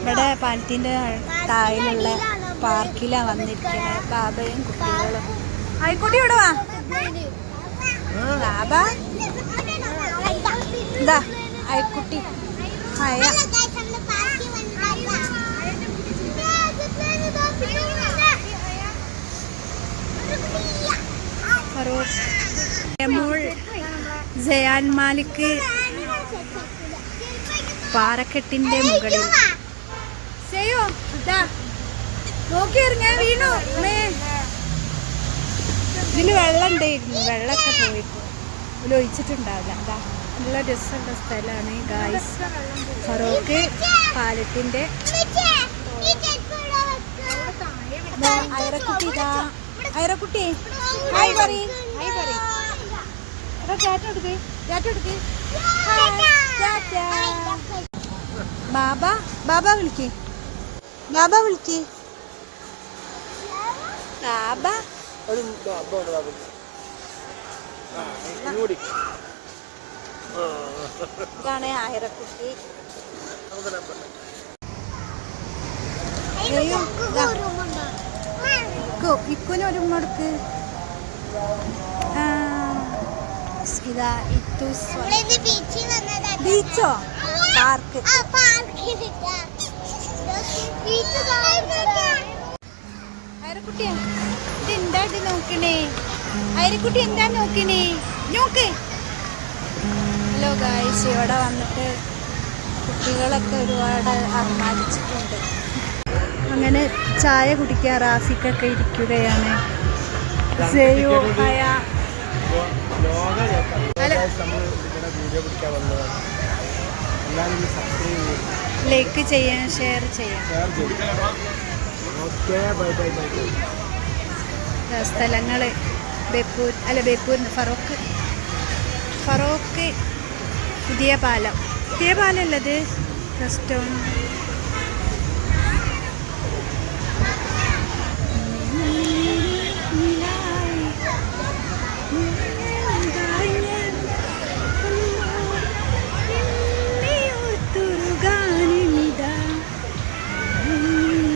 ഇവിടെ പാലത്തിൻ്റെ താഴെയുള്ള പാർക്കിലാണ് വന്നിരിക്കുന്നത്. ബാബയും കുട്ടികളും. ആയിക്കോട്ടെ ഇവിടെ വാ ബാബ. എന്താ ആയിക്കുട്ടി ആയ ജയാൻ മാലിക് പാറക്കെട്ടിന്റെ മുകളിൽ ചെയ്യോ നോക്കി ഇറങ്ങാൻ വീണു. ഇതില് വെള്ളം ഉണ്ടായിരുന്നു, വെള്ളമൊക്കെ പോയിട്ട് ഇതിൽ ഒഴിച്ചിട്ടുണ്ടാവില്ല. എന്താ നല്ല രസമുള്ള സ്ഥലമാണ് ഗായ്സ്. ഫറോക്ക് പാലത്തിന്റെ ഐറക്കുട്ടി. ഇതാ ഐറക്കുട്ടി ഹായ് പറയ്, ഹായ് പറയ്. ബാബ ബാബ വിളിക്ക്, ബാബ വിളിക്ക് ബാബ. ഇതാണ് ആയിരക്കുട്ടി. ഇക്കുന് ഒരു മടുക്ക്. ഇതാ ബീച്ചോ പാർക്ക്. ഐറക്കുട്ടിയാ ഇത് എന്താ ഇത് നോക്കണേ? ഐറക്കുട്ടി എന്താ നോക്കണേ? നോക്ക്. ഹലോ ഗായ്സ്, ഇവിടെ വന്നിട്ട് കുട്ടികളൊക്കെ ഒരുപാട് ആഹ്ലാദിച്ചിട്ടുണ്ട്. അങ്ങനെ ചായ കുടിക്കാൻ റാഫിക്കൊക്കെ ഇരിക്കുകയാണ്. ലൈക്ക് ചെയ്യാൻ, ഷെയർ ചെയ്യാൻ. സ്ഥലങ്ങള് ബേപ്പൂർ അല്ല ബേപ്പൂരിന് ഫറോക്ക് പുതിയ പാലം. പുതിയ പാലല്ലത് റെസ്റ്റോറൻറ്റ്.